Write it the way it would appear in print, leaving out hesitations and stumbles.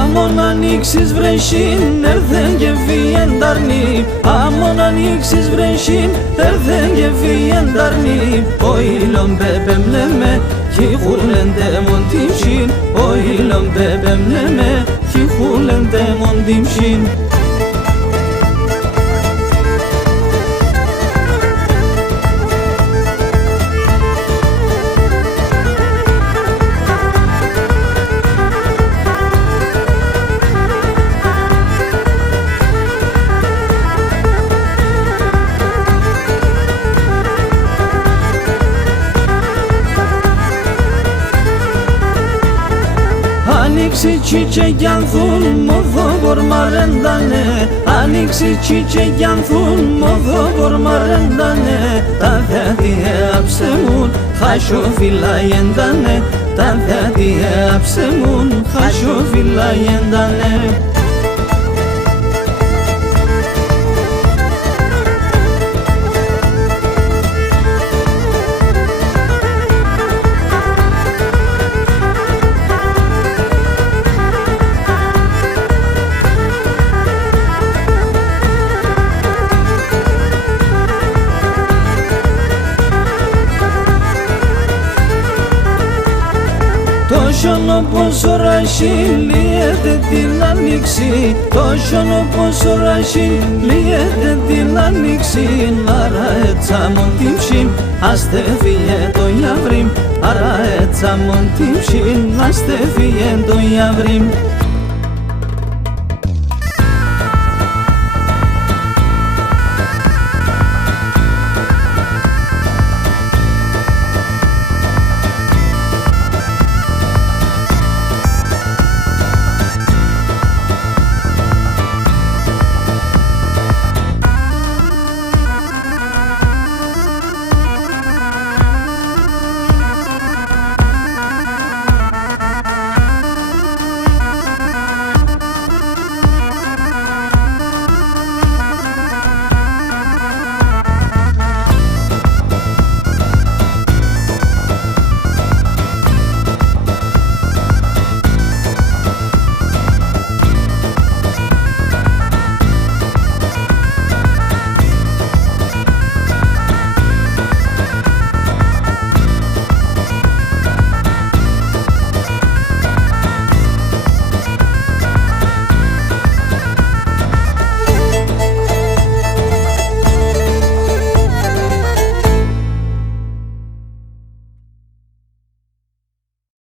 Άμον ανοίξεις βρεσίν, έρθεν και φύγεν ταρνή. Άμον ανοίξεις βρεσίν, έρθεν και φύγεν ταρνή. Ο ήλον πέπεμ λέμε, κι χούλεντε μον τύψιν. Ο ήλον πέπεμ λέμε, κι χούλεντε μον τύψιν. Ανοίξει τσίτσε κι ανθούν, μοδό κορμαρέντανε. Ανοίξει τσίτσε κι ανθούν, μοδό κορμαρέντανε. Τα δέτη άψεμουν, χασιοφυλαγέντανε. Τα δέτη άψεμουν, χασιοφυλαγέντανε. Τόσον όπως ορασί λύεται την ανοίξη. Τόσον όπως ορασί λύεται την ανοίξη. Άρα έτσι μον τύψιν, άστε φύγε το γιαβρίμ. Άρα έτσι μον τύψιν, άστε φύγε το γιαβρίμ.